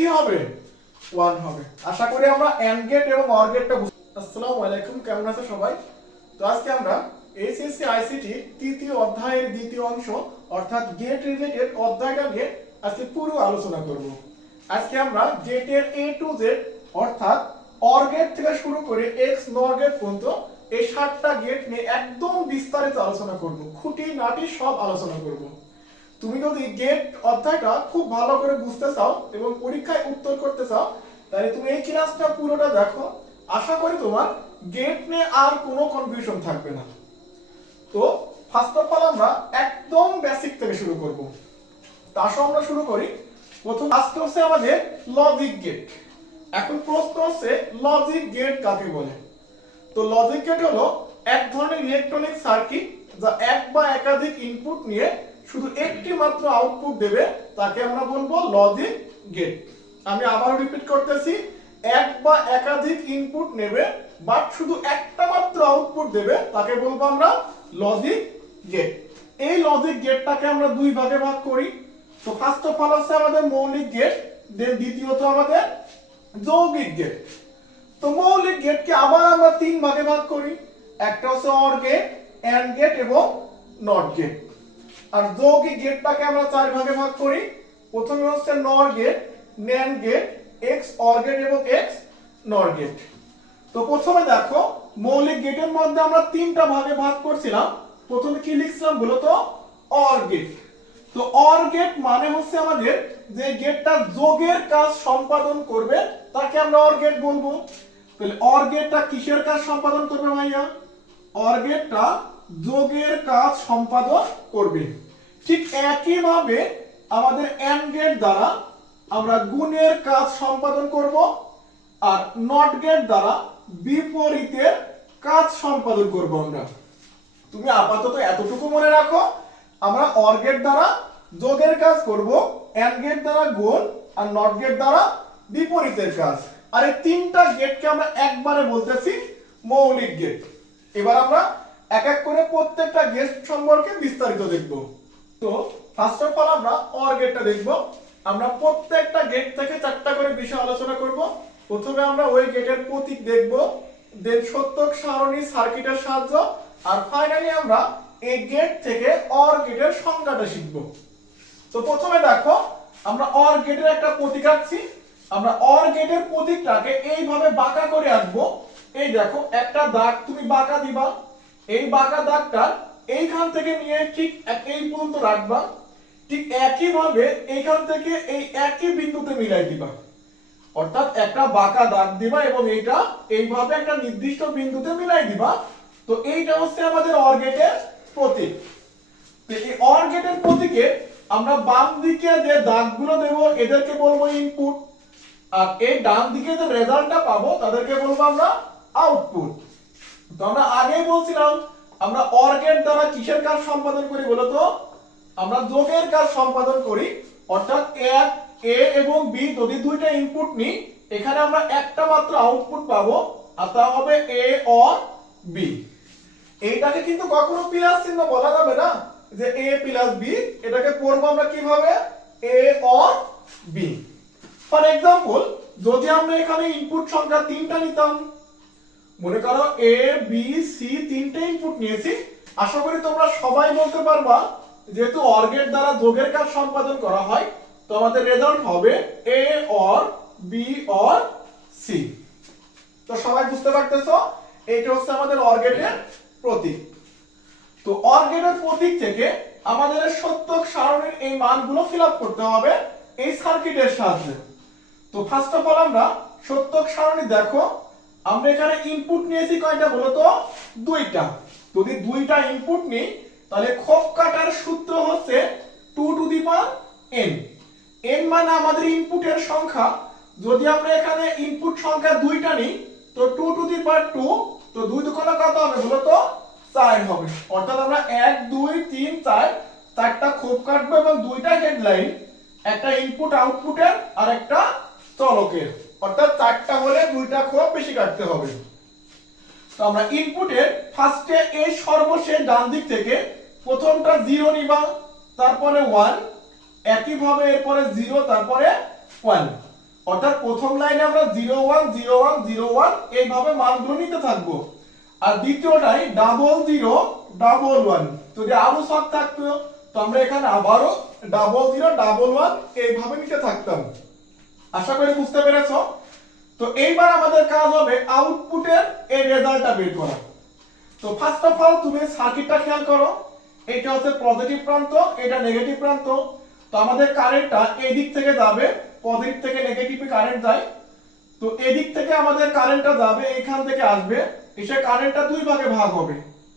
কি হবে? ওয়ান হবে। আশা করি আমরা গেট এবং অর গেটটা আসসালামু আলাইকুম, কেমন সবাই? তো আজকে আমরা আইসিটি তৃতীয় অধ্যায়ের দ্বিতীয় অংশ, অর্থাৎ গেট রিলেটেড অধ্যায়টা নিয়ে আজকে পুরো আলোচনা করব। আজকে আমরা গেটের এ টু জেড অর্থাৎ অর গেট থেকে শুরু করে এক্স নর গেট পর্যন্ত এই সাতটা গেট নিয়ে একদম বিস্তারিত আলোচনা করব। খুঁটি নাটি সব আলোচনা করব। তুমি যদি গেট অধ্যায়টা খুব ভালো করে বুঝতে চাও এবং পরীক্ষায় উত্তর করতে চাও, তাহলে তুমি এই ক্লাসটা পুরোটা দেখো। আশা করি তোমার গেট নিয়ে আর কোনো কনফিউশন থাকবে না। তো ফার্স্ট অফ অল আমরা একদম বেসিক থেকে শুরু করব। তার সঙ্গে আমরা শুরু করি। প্রথম আজকে হচ্ছে আমাদের লজিক গেট এখন প্রশ্ন হচ্ছে লজিক গেট কাকে বলে? তো লজিক গেট হলো এক ধরনের ইলেকট্রনিক সার্কিট যা এক বা একাধিক ইনপুট নিয়ে শুধু একটি মাত্র আউটপুট দেবে, তাকে আমরা বলব লজিক গেট আমি আবার রিপিট করতেছি, এক বা একাধিক ইনপুট নেবে বাট শুধু একটা মাত্র আউটপুট দেবে, তাকে বলব আমরা লজিক গেট এই লজিক গেটটাকে আমরা দুই ভাগে ভাগ করি। তো ফার্স্ট অফ অল হচ্ছে আমাদের মৌলিক গেট দেন দ্বিতীয়ত আমাদের যৌগিক গেট তো মৌলিক গেটকে আবার আমরা তিন ভাগে ভাগ করি। একটা হচ্ছে অর গেট অ্যান্ড গেট এবং নট গেট আর যৌগিক গেটটাকে আমরা চার ভাগে ভাগ করি, প্রথমে হচ্ছে NOR gate NAND gate, X, OR gate এবং এক্স, নর গেট। তো প্রথমে দেখো, মৌলিক গেটের মধ্যে আমরা তিনটা ভাগে ভাগ করছিলাম। প্রথমে কি লিখছিলাম বলো তো অর গেট। তো অর গেট মানে হচ্ছে আমাদের যে গেটটা যোগের কাজ সম্পাদন করবে, তাকে আমরা অর গেট বলব। তাহলে অর গেটটা কিসের কাজ সম্পাদন করবে ভাইয়া? অর গেটটা যোগের কাজ সম্পাদন করবে। ঠিক একই ভাবে আমাদের এন্ড গেট দ্বারা আমরা গুণের কাজ সম্পাদন করব আর নট গেট দ্বারা বিপরীতের কাজ সম্পাদন করব আমরা। তুমি আপাতত এতটুকু মনে রাখো, আমরা অর গেট দ্বারা যোগের কাজ করব এন্ড গেট দ্বারা গুণ আর নট গেট দ্বারা বিপরীতের কাজ। আর এই তিনটা গেটকে আমরা একবারে বলতেছি মৌলিক গেট। এবার আমরা এক এক করে প্রত্যেকটা গেস্ট সম্পর্কে বিস্তারিত দেখব। তো ফার্স্ট অফ অল আমরা অর গেটটা দেখব। আমরা প্রত্যেকটা গেট থেকে চারটা করে বিষয় আলোচনা করব। প্রথমে আমরা ওই গেটের প্রতীক দেখব। দেন সত্যক, সারণী, সার্কিটের সাহায্য। আর ফাইনালি আমরা এই গেট থেকে অর গেটের সংজ্ঞাটা শিখব। তো প্রথমে দেখো, আমরা অর গেটের একটা প্রতীক আঁকছি। আমরা অর গেটের প্রতীকটাকে এইভাবে বাঁকা করে আঁকবো। এই দেখো, একটা দাগ তুমি বাঁকা দিবা। এই বাঁকা দাগটা এইখান থেকে নিয়ে ঠিক এই পর্যন্ত রাখবা। ঠিক একই ভাবে এইখান থেকে এই একই বিন্দুতে মিলাই দিবা। অর্থাৎ একটা বাঁকা দাগ দিবা এবং এইটা এইভাবে একটা নির্দিষ্ট বিন্দুতে মিলাই দিবা। তো এইটা হচ্ছে আমাদের অর গেটের প্রতীক। তো এই অর গেটের প্রতীকে আমরা বাম দিকে যে দাগগুলো দেব, এদেরকে বলব ইনপুট আর এই ডান দিকে যে রেজাল্টটা পাবো, তাদেরকে বলব আমরা আউটপুট তো আমরা আগেই বলছিলাম, আমরা অর গেট দ্বারা কিসের কাজ সম্পাদন করি বলতো আমরা যোগের কাজ সম্পাদন করি, অর্থাৎ এক, এ এবং বি যদি দুইটা ইনপুট নিই, এখানে আমরা একটা মাত্র আউটপুট পাবো, আর তা হবে এ অর বি। এইটাকে কিন্তু কখনো প্লাস চিহ্ন বলা যাবে না, যে এ প্লাস বি, এটাকে পড়ব আমরা কীভাবে? A or B. For example যদি আমরা এখানে ইনপুট সংখ্যা তিনটা নিতাম মনে করো এ বি সি তিনটে ইনপুট নিয়েছি। আশা করি তোমরা সবাই বলতে পারবা, যেহেতু অর গেট দ্বারা যোগের কাজ সম্পাদন করা হয়, তো আমাদের রেজাল্ট হবে A or B or C তো সবাই বুঝতে পারতেছো? এটা হচ্ছে আমাদের অর গেটের প্রতীক। তো অর গেটের প্রতীক থেকে আমাদের সত্যক সারণীর এই মানগুলো ফিল করতে হবে এই সার্কিটের সাহায্যে। তো ফার্স্ট অফ অল আমরা সত্যক সারণী দেখো। আমরা এখানে ইনপুট নিয়েছি কয়টা বলো তো? দুইটা। যদি দুইটা ইনপুট নিই, তাহলে খোপ কাটার সূত্র হচ্ছে two to the power n n মানে আমাদের ইনপুটের সংখ্যা। যদি আমরা এখানে ইনপুট সংখ্যা দুইটা নিই, তো two to the power two তো দুই দুকোনা কত হবে বলো তো? চার হবে। অর্থাৎ আমরা এক, দুই, তিন, চার, চারটা খোপ কাটবো এবং দুইটা হেডলাইন একটা ইনপুট আউটপুটের আর একটা চলকের। অর্থাৎ চারটা হলে দুইটা খোপ বেশি কাটতে হবে। তো আমরা ইনপুটের ফার্স্টে এই সর্বশেষ ডান দিক থেকে প্রথমটা জিরো নিবা, তারপরে ওয়ান একইভাবে এরপরে জিরো তারপরে ওয়ান অর্থাৎ প্রথম লাইনে আমরা zero one zero one zero one এইভাবে মানগুলো নিতে থাকব। আর দ্বিতীয়টাই ডাবল জিরো ডাবল ওয়ান যদি আরও সব থাকতো, তো আমরা এখানে আবারও ডাবল জিরো ডাবল ওয়ান এইভাবে নিতে থাকতাম। আশা করি বুঝতে পেরেছ? তো এইবার আমাদের কাজ হবে আউটপুটের এই রেজাল্টটা বের করা। তো ফার্স্ট অফ অল তুমি সার্কিটটা খেয়াল করো। এটা হচ্ছে পজিটিভ প্রান্ত, এটা নেগেটিভ প্রান্ত। তো আমাদের কারেন্টটা এই দিক থেকে যাবে পজিটিভ থেকে নেগেটিভে কারেন্ট যায়। তো এদিক থেকে আমাদের কারেন্টটা যাবে এইখান থেকে আসবে। এসে কারেন্টটা দুই ভাগে ভাগ হবে।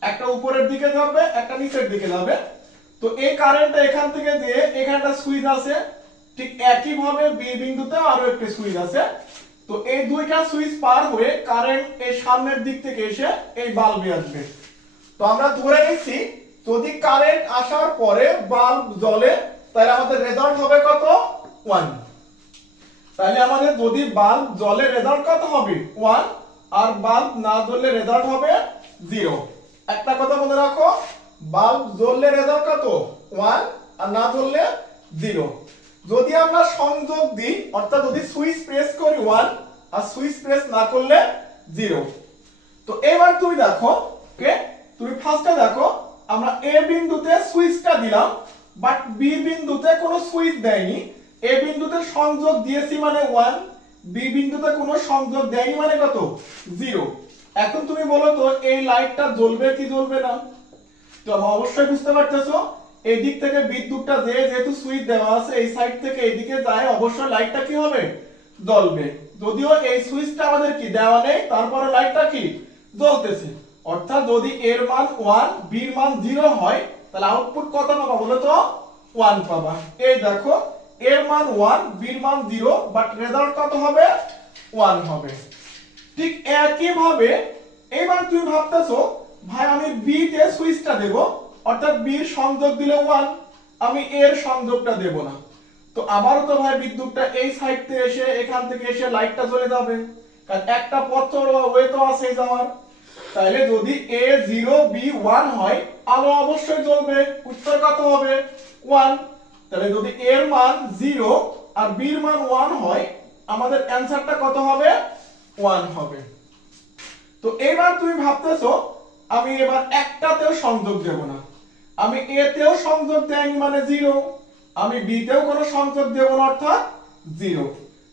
একটা উপরের দিকে যাবে, একটা নিচের দিকে যাবে। তো এই কারেন্টটা এখান থেকে দিয়ে এখানে একটা সুইচ আছে। ঠিক একই ভাবে বি বিন্দুতে আরও একটি সুইচ আছে। তো এই দুইটা সুইচ পার হয়ে কারেন্ট এই সামনের দিক থেকে এসে এই বাল্বে আসবে। তো আমরা ধরে নিচ্ছি, যদি কারেন্ট আসার পরে বাল্ব জ্বলে, তাহলে আমাদের রেজাল্ট হবে কত? ওয়ান তাহলে আমাদের যদি বাল্ব জ্বলে রেজাল্ট কত হবে? ওয়ান আর বাল্ব না জ্বললে রেজাল্ট হবে জিরো একটা কথা মনে রাখো বাল্ব জ্বললে রেজাল্ট কত? ওয়ান আর না জ্বললে জিরো যদি আমরা সংযোগ দিই, অর্থাৎ যদি সুইচ প্রেস করি ওয়ান আর সুইচ প্রেস না করলে জিরো তো এবার তুমি দেখো ওকে তুমি ফার্স্টে দেখো, আমরা এ বিন্দুতে সুইচটা দিলাম বাট বি বিন্দুতে কোনো সুইচ দেয়নি। এ বিন্দুতে সংযোগ দিয়েছি মানে ওয়ান বি বিন্দুতে কোনো সংযোগ দেয়নি মানে কত? জিরো এখন তুমি বলো তো, এই লাইটটা জ্বলবে কি জ্বলবে না? তো অবশ্যই বুঝতে পারতেছো? এই দিক থেকে বিদ্যুৎটা যে যেহেতু সুইচ দেওয়া আছে, এই সাইড থেকে এইদিকে যায়, অবশ্যই লাইটটা কি হবে? জ্বলবে। যদিও এই সুইচটা আমাদের কি দেওয়া নেই, তারপরে লাইটটা কি? জ্বলতেছে। অর্থাৎ যদি এর মান ওয়ান বির মান জিরো হয়, তাহলে আউটপুট কত পাবা বলো তো? ওয়ান পাবা। এই দেখো, এর মান ওয়ান বির মান জিরো বাট রেজাল্ট কত হবে? ওয়ান হবে। ঠিক একই ভাবে এবার তুমি ভাবতেছো, ভাই আমি বি তে সুইচটা দেব। অর্থাৎ বি এর সংযোগ দিলে ওয়ান আমি এর সংযোগটা দেব না। তো আবারও তো ভাই বিদ্যুৎটা এই সাইড থেকে এসে, এখান থেকে এসে লাইটটা জ্বলে যাবে। কারণ একটা পথ তো ওয়ে তো আছে যাওয়ার। তাহলে যদি এ জিরো বি ওয়ান হয়, আলো অবশ্যই জ্বলবে, উত্তর কত হবে? ওয়ান তাহলে যদি এর মান জিরো আর বির মান ওয়ান হয়, আমাদের অ্যান্সারটা কত হবে? ওয়ান হবে। তো এবার তুমি ভাবতেছো, আমি এবার একটাতেও সংযোগ দেব না। আমি এ তেও সংযোগ দেয়নি মানে জিরো আমি বি তেও কোনো সংযোগ দেব না, অর্থাৎ জিরো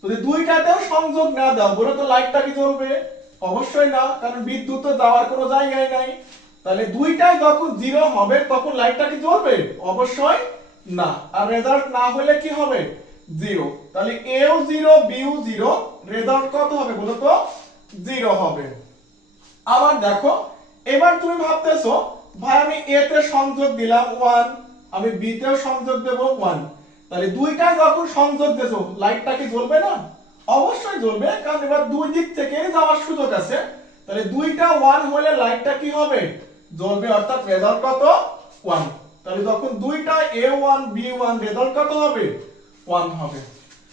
যদি দুইটাতেও সংযোগ না দাও, বলে তো লাইটটা কি জ্বলবে। অবশ্যই না, কারণ বিদ্যুৎ তো যাওয়ার কোনো জায়গায় নাই। তাহলে দুইটাই যখন জিরো হবে, তখন লাইটটা কি জ্বলবে? অবশ্যই না। আর রেজাল্ট না হলে কি হবে? জিরো তাহলে এও জিরো বিও জিরো রেজাল্ট কত হবে বলো তো? জিরো হবে। আবার দেখো, এবার তুমি ভাবতেছো ভাই, আমি এ তে সংযোগ দিলাম ওয়ান আমি বি তেও সংযোগ দেব ওয়ান তাহলে দুইটা যখন সংযোগ দেছো লাইটটা কি জ্বলবে না? অবশ্যই জ্বলবে, কারণ এবার দুই দিক থেকে যাওয়ার সুযোগ আছে। তাহলে দুইটা ওয়ান হলে লাইটটা কি হবে? জ্বলবে অর্থাৎ রেজাল্ট কত? ওয়ান তাহলে যখন দুইটা A one B one result কত হবে? ওয়ান হবে।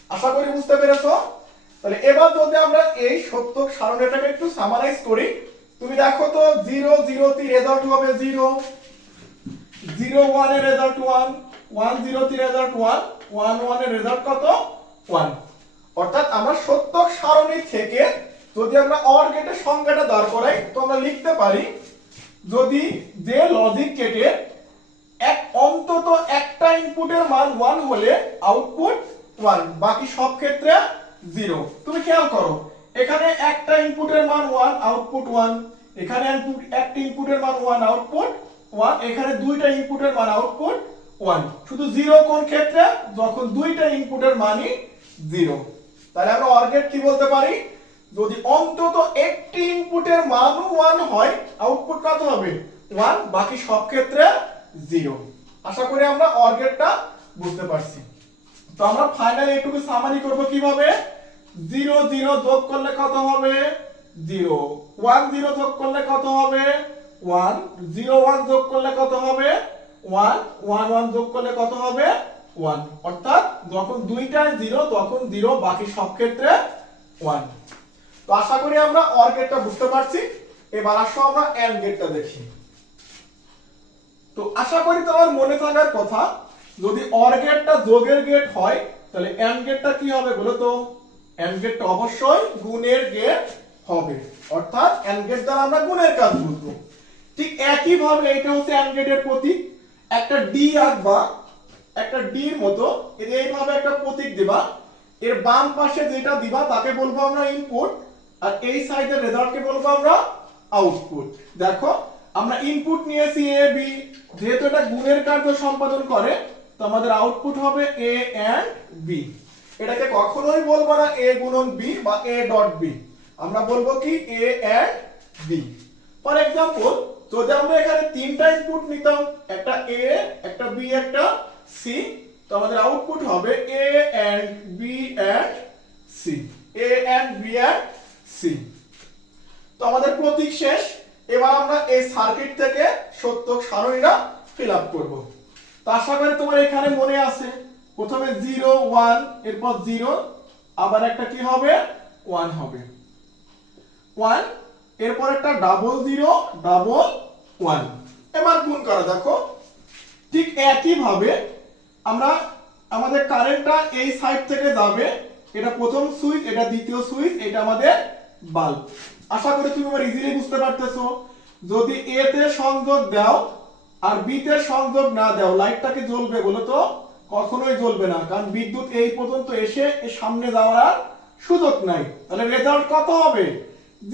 আশা করি বুঝতে পেরেছ? তাহলে এবার যদি আমরা এই সত্যক সারণীটাকে একটু সামারাইজ করি তুমি দেখো তো জিরো তে রেজাল্ট হবে জিরো জিরো ওয়ানের রেজাল্ট ওয়ান ওয়ান জিরো তে রেজাল্ট ওয়ান ওয়ান ওয়ানের রেজাল্ট কত? ওয়ান অর্থাৎ আমরা সত্যক সারণী থেকে যদি আমরা অর গেটের সংখ্যাটা দাঁড় করাই, তো আমরা লিখতে পারি, যদি যে লজিক গেটের এক অন্তত একটা ইনপুটের মান ওয়ান হলে আউটপুট ওয়ান বাকি সব ক্ষেত্রে জিরো তুমি খেয়াল করো এখানে একটা ইনপুটের মান ওয়ান আউটপুট ওয়ান এখানে একটা ইনপুটের মান ওয়ান আউটপুট ওয়ান এখানে দুইটা ইনপুটের মান আউটপুট ওয়ান শুধু জিরো কোন ক্ষেত্রে? যখন দুইটা ইনপুটের মানই জিরো তাহলে আমরা অর্গেট কি বলতে পারি? যদি অন্তত একটি ইনপুটের মানও ওয়ান হয় আউটপুট কত হবে? ওয়ান বাকি সব ক্ষেত্রে জিরো আশা করি আমরা অর্গেটটা বুঝতে পারছি। তো আমরা ফাইনালি এটুকু সামারি করব কীভাবে? জিরো জিরো যোগ করলে কত হবে? জিরো। ওয়ান, জিরো যোগ করলে কত হবে? ওয়ান। জিরো, ওয়ান যোগ করলে কত হবে? ওয়ান। ওয়ান ওয়ান যোগ করলে কত হবে? ওয়ান। অর্থাৎ যখন দুইটায় জিরো, তখন জিরো, বাকি সব ক্ষেত্রে ওয়ান। তো আশা করি আমরা অর গেটটা বুঝতে পারছি। এবার আসো আমরা এন্ড গেটটা দেখি। তো আশা করি তোমার মনে থাকার কথা, যদি অর গেটটা যোগের গেট হয়, তাহলে এন্ড গেটটা কি হবে বলো তো? এন্ড গেটটা অবশ্যই গুণের গেট হবে। অর্থাৎ এন্ড গেট দ্বারা আমরা গুণের কাজ বুঝব। ঠিক একই ভাবে এটা হচ্ছে এন্ড গেটের প্রতীক। একটা ডি আঁকবা, একটা ডির মতো এইভাবে একটা প্রতীক দিবা। এর বাম পাশে যেটা দিবা, তাকে বলব আমরা ইনপুট আর এই সাইডের রেজাল্টকে বলব আমরা আউটপুট দেখো, আমরা ইনপুট নিয়েছি এ বি যেহেতু এটা গুণের কার্য সম্পাদন করে, তো আমাদের আউটপুট হবে এ এন্ড বি এটাকে কখনোই বলব না এ গুণন বি বা এ ডট বি আমরা বলব কি A and B for example যদি আমরা এখানে তিনটা ইনপুট নিতাম, একটা এ একটা বি একটা সি তো আমাদের আউটপুট হবে A and B and C A and B and C তো আমাদের প্রতীক শেষ। এবার আমরা এই সার্কিট থেকে সত্য সারণীরা ফিল আপ করব। তো আশা করি তোমার এখানে মনে আছে। প্রথমে জিরো, ওয়ান, এরপর জিরো, আবার একটা কি হবে? ওয়ান হবে। ওয়ান, এরপর একটা ডাবল জিরো, ডাবল ওয়ান। এবার গুণ করা, দেখো। ঠিক একই ভাবে আমরা আমাদের কারেন্টটা এই সাইড থেকে যাবে, এটা প্রথম সুইচ, এটা দ্বিতীয় সুইচ, এটা আমাদের বাল্ব। আশা করি তুমি এবার ইজিলি বুঝতে পারতেছো। যদি এ তে সংযোগ দাও আর বি তে সংযোগ না দাও লাইটটাকে জ্বলবে বলো তো? কখনোই জ্বলবে না, কারণ বিদ্যুৎ এই পর্যন্ত এসে সামনে যাওয়ার আর সুযোগ নাই। তাহলে রেজাল্ট কত হবে?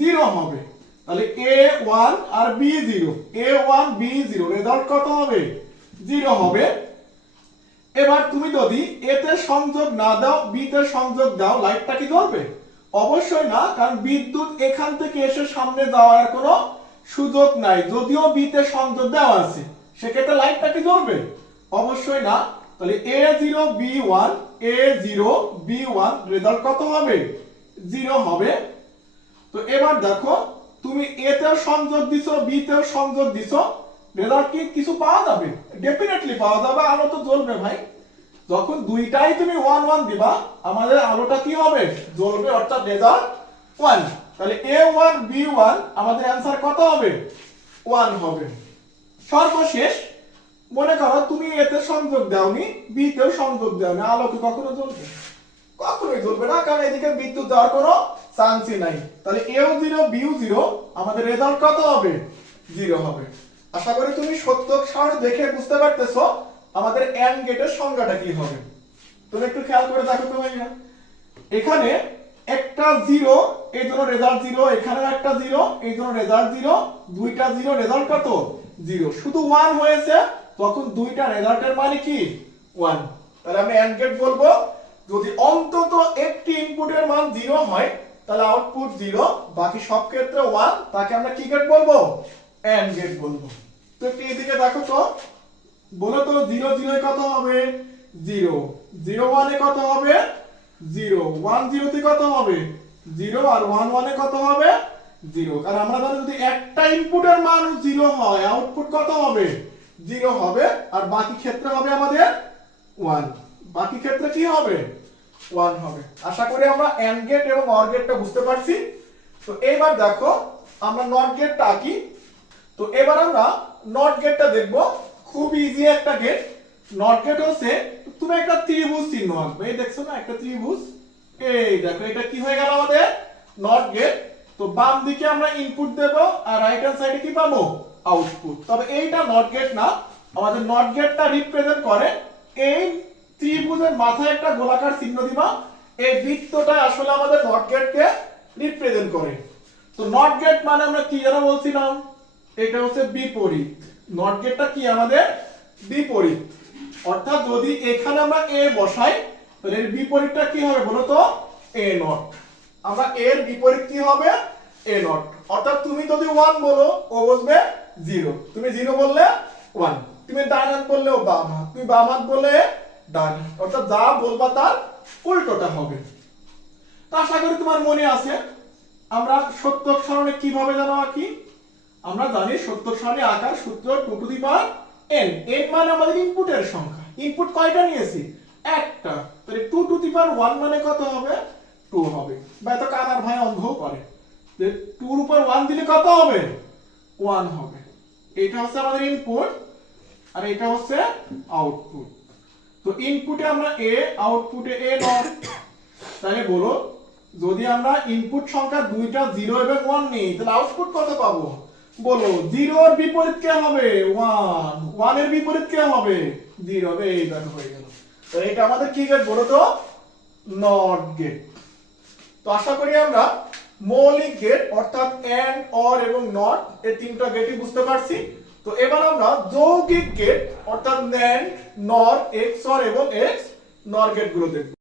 জিরো হবে। তাহলে A one R B zero A one B zero result কত হবে? জিরো হবে। এবার তুমি যদি এতে সংযোগ না দাও বিতে সংযোগ দাও লাইটটা কি জ্বলবে অবশ্যই না, কারণ বিদ্যুৎ এখান থেকে এসে সামনে যাওয়ার কোনো সুযোগ নাই। যদিও বিতে সংযোগ দেওয়া আছে, সেক্ষেত্রে লাইটটা কি জ্বলবে অবশ্যই না। তাহলে A zero B one A zero B one result কত হবে? জিরো হবে। তো এবার দেখো, তুমি এতেও সংযোগ দিছো বিতেও সংযোগ দিছো রেজাল্ট কি কিছু পাওয়া যাবে? ডেফিনেটলি পাওয়া যাবে, আলো তো জ্বলবে ভাই। যখন দুইটাই তুমি ওয়ান ওয়ান দিবা, আমাদের আলোটা কি হবে? জ্বলবে, অর্থাৎ রেজাল্ট ওয়ান তাহলে এ ওয়ান বি ওয়ান আমাদের অ্যান্সার কত হবে? ওয়ান হবে। সর্বশেষ মনে করো তুমি এতে সংযোগ দাওনি বিতেও সংযোগ দাওনি আলো কি কখনো জ্বলবে? কখনোই জ্বলবে না, কারণ এদিকে বিদ্যুৎ দেওয়ার কোনো চান্সই নাই। তাহলে এও জিরো বিউ জিরো আমাদের রেজাল্ট কত হবে? জিরো হবে। আশা করি তুমি সত্য সার দেখে বুঝতে পারতেছো আমাদের এন্ড গেটের সংজ্ঞাটা কি হবে। তুমি একটু খেয়াল করে দেখো তো ভাইয়া। এখানে একটা জিরো এই জন্য রেজাল্ট জিরো এখানেও একটা জিরো এই জন্য রেজাল্ট জিরো দুইটা জিরো রেজাল্ট কত? জিরো শুধু ওয়ান হয়েছে তখন দুইটা রেজাল্টের মানে কি? ওয়ান তাহলে আমি এন্ড গেট বলব, যদি অন্তত একটি ইনপুটের মান জিরো হয়, তাহলে আউটপুট জিরো বাকি সব ক্ষেত্রে ওয়ান তাকে আমরা কি গেট বলব? এন্ড গেট বলব। তো একটু এদিকে দেখো তো। বলো তো জিরো জিরো কত হবে? জিরো জিরো ওয়ানে কত হবে? জিরো ওয়ান জিরোতে কত হবে? জিরো আর ওয়ান ওয়ানে কত হবে? জিরো কারণ আমরা জানি যদি একটা ইনপুটের মান জিরো হয় আউটপুট কত হবে? জিরো হবে আর বাকি ক্ষেত্রে হবে আমাদের ওয়ান বাকি ক্ষেত্রে কি হবে? ওয়ান হবে। আশা করি আমরা এন্ড গেট এবং অর গেটটা বুঝতে পারছি। তো এইবার দেখো, আমরা নট গেটটা আঁকি। তো এবার আমরা নট গেটটা দেখব। খুব ইজি একটা গেট নট গেট হচ্ছে তুমি একটা ত্রিভুজ চিহ্ন আঁকবে। এই দেখছ না? একটা ত্রিভুজ। এই দেখো, এটা কি হয়ে গেল আমাদের? নট গেট তো বাম দিকে আমরা ইনপুট দেব আর রাইট হ্যান্ড সাইডে কি পাবো? আউটপুট তবে এইটা নট গেট না। আমাদের নট গেটটা রিপ্রেজেন্ট করে, এই ত্রিভুজের মাথায় একটা গোলাকার চিহ্ন দিবা। এই বৃত্তটা আসলে আমাদের নট গেটকে রিপ্রেজেন্ট করে। তো নট গেট মানে আমরা কি যেন বলছিলাম? এটা হচ্ছে বিপরীত। নট গেটটা কি আমাদের? বিপরীত। অর্থাৎ যদি এখানে আমরা এ বসাই, তাহলে এর বিপরীতটা কি হবে বলো তো এ নট আমরা এর বিপরীত কি হবে? এ নট অর্থাৎ তুমি যদি ওয়ান বলো, ও বসবে জিরো তুমি জিরো বললে ওয়ান তুমি ডান হাত বললেও বাম হাত। তুমি বাম হাত বললে ডান হাত। অর্থাৎ যা বলবা তার উল্টোটা হবে। তা আশা করি তোমার মনে আছে। আমরা সত্যক সারণে কীভাবে জানো আঁকি? আমরা জানি সত্যক সারণে আঁকার সূত্র two to the power n n মানে আমাদের ইনপুটের সংখ্যা। ইনপুট কয়টা নিয়েছি? একটা। তাহলে two to the power one মানে কত হবে? টু হবে। বা এত কানার ভাই অন্ধও পারে টুর উপর ওয়ান দিলে কত হবে? ওয়ান হবে। এটা হচ্ছে আমাদের ইনপুট আর এটা হচ্ছে আউটপুট তো ইনপুটে আমরা এ আউটপুটে এ নট তাহলে বলো, যদি আমরা ইনপুট সংখ্যা দুইটা জিরো এবং ওয়ান নিই, তাহলে আউটপুট কত পাবো? বলো জিরোর বিপরীত কে হবে? ওয়ান ওয়ানের বিপরীত কে হবে? জিরো হবে এই দেখো হয়ে গেল। তো এটা আমাদের কি গেট বলো তো? নট গেট তো আশা করি আমরা মৌলিক গেট অর্থাৎ এন্ড অর এবং নট এই তিনটা গেটই বুঝতে পারছি। তো এবার আমরা যৌগিক গেট অর্থাৎ ন্যান্ড, নর, এক্স অর এবং এক্স, নর গেটগুলো দেখব।